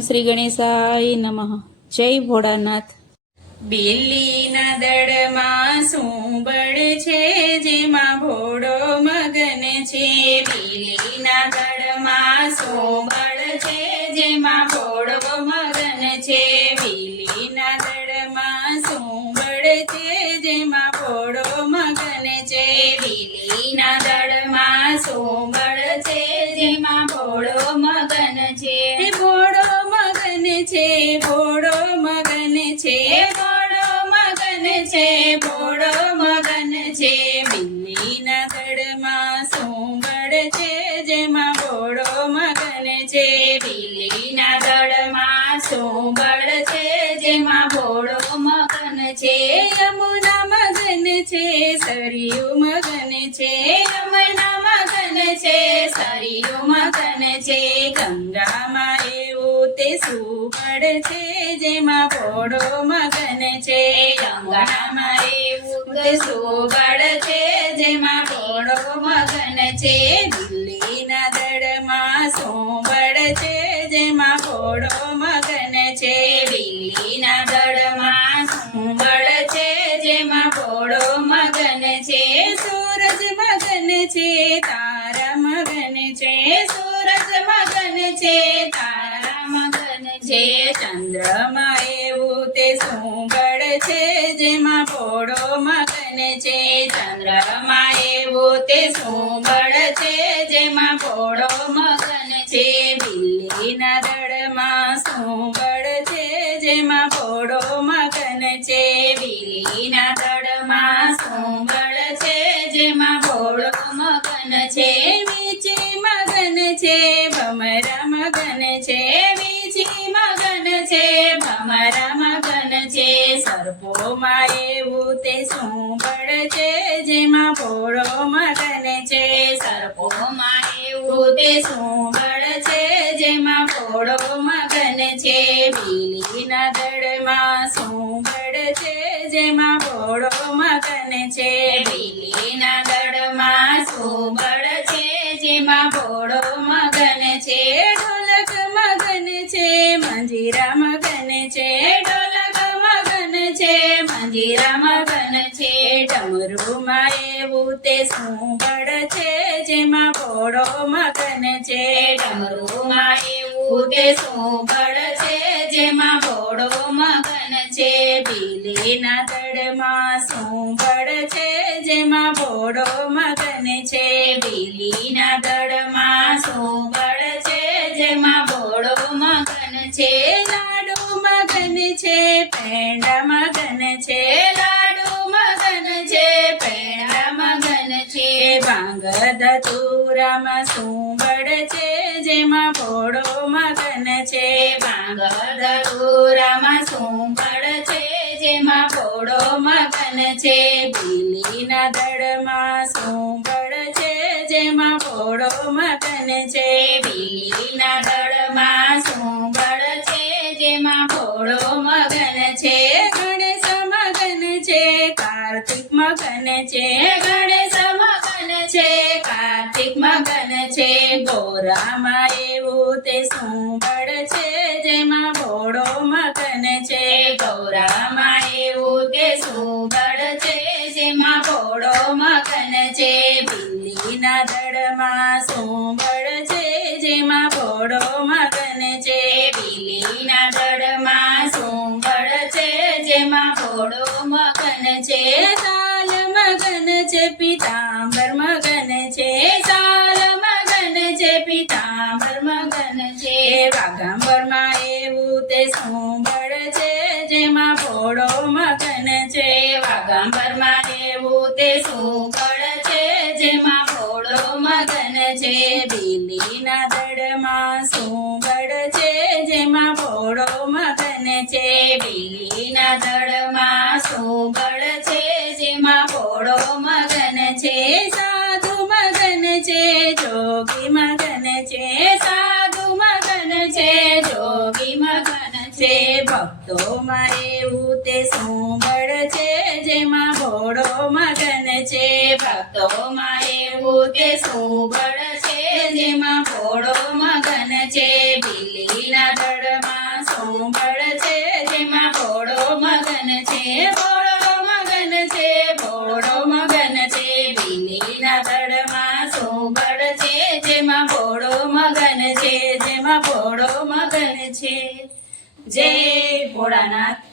શ્રી ગણેશાય નમઃ. જય ભોળાનાથ. બિલ્લીના દળમાં શું બળ છે, જેમાં ભોળો મગન છે. બિલ્લીના દળમાં શું બળ છે, જેમાં ભોળો મગન છે. બિલ્લીના દળમાં શું બળ છે, જેમાં ભોળો મગન છે. બિલ્લીના દળમાં શું બળ છે, જેમાં ભોળો મગન છે. ભોળો મગન છે, ભોળો મગન છે, ભોળો મગન છે, ભોળો મગન છે. બિલ્લીના દળમાં શું બળ છે, જેમાં ભોળો મગન છે. બિલ્લીના દળમાં શું બળ છે, જેમાં ભોળો મગન છે. યમુના મગન છે, સરયુ મગન છે. યમુના મગન છે, સરયુ મગન છે. ગંગામાં એવું તે શું બળ છે, જેમાં ભોળો મગન છે. ગંગામાં એવું તે શું બળ છે, જેમાં ભોળો મગન છે. બિલ્લીના દળમાં શું બળ છે, જેમાં ભોળો મગન છે. બિલ્લીના દળમાં શું બળ છે, જેમાં ભોળો મગન છે. સૂરજ મગન છે, તારા મગન છે. સૂરજ મગન છે, તારા મગન છે. ચંદ્રમાં એવું તે શું બળ છે, જેમાં ભોળો મગન છે. ચંદ્રમાં એવું તે શું બળ છે, જેમાં ભોળો મગન છે. બિલ્લીના દળમાં શું બળ છે, જેમાં ભોળો મગન છે. બિલ્લીના દળમાં શું બળ છે, જેમાં ભોળો મગન છે. વીછી મગન છે, ભમરા મગન છે. વીછી મગન છે, ભમરા મગન છે. સર્પોમાં એવું તે શું બળ છે, જેમાં ભોળો મગન છે. સર્પોમાં એવું તે શું બળ છે, જેમાં ભોળો મગન છે. બિલ્લીના દળમાં શું બળ છે, જેમાં ભોળો મગન છે. બિલ્લીના દળમાં શું બળ છે, જેમાં ભોળો મગન છે. ઢોલક મગન છે, મંજીરા મગન છે. ઢોલક મગન છે, મંજીરા મગન છે. ડમરુમાં એવું તે શું બળ છે, જેમાં ભોળો મગન છે. ડમરુમાં એવું તે શું બળ છે, જેમાં ભોળો મગન છે. બિલ્લીના દળમાં શું બળ છે, જેમાં ભોળો મગન છે. બિલ્લીના દળમાં શું બળ છે, જેમાં ભોળો મગન છે. લાડુ મગન છે, પેંડા મગન છે. લાડુ મગન છે, પેંડા મગન છે. ભાંગ ધતુરામાં શું બળ છે, જેમાં ભોળો મગન છે. ભાંગ ધતુરામાં શું બળ છે, જેમાં ભોળો મગન છે. બિલ્લીના દળમાં શું બળ છે, જેમાં ભોળો મગન છે. બિલ્લીના દળમાં શું બળ છે, જેમાં ભોળો મગન છે. ગણેશ મગન છે, કાર્તિક મગન છે. ગણેશ મગન છે, કાર્તિક મગન છે. ગોરામાં એવું તે શું બળ છે, જેમાં ભોળો મગન છે. ગૌરામાં એવું તે શું બળ છે, જેમાં ભોળો મગન છે. બિલ્લીના દળમાં શું બળ છે, જેમાં ભોળો મગન છે. બિલ્લીના દળમાં શું બળ છે, જેમાં ભોળો મગન છે. સાલ મગન છે, પીતાંબર મગન છે. સાલ મગન છે, પીતાંબર મગન છે. વાઘાંબરમાં એવું તે શું બળ છે, જેમાં ભોળો મગન છે. વાઘાંબરમાં એવું તે શું બળ છે, જેમાં ભોળો મગન છે. બિલ્લીના દળમાં શું બળ છે, જેમાં ભોળો મગન છે. બિલ્લીના દળમાં શું બળ છે, જેમાં ભોળો મગન છે. સાધુ મગન છે, જોગી મગન છે. સાધુ મગન છે, જોગી મગન છે. ભક્તોમાં એવું તે શું બળ છે, જેમાં ભોળો મગન છે. ભક્તોમાં એવું તે શું બળ છે, જેમાં ભોળો મગન છે. બિલ્લીના દળમાં ભોળો મગન છે ભોળો મગન છે બીલીના દળમાં શું બળ છે જેમાં ભોળો મગન છે જેમાં ભોળો મગન છે જય ભોળાનાથ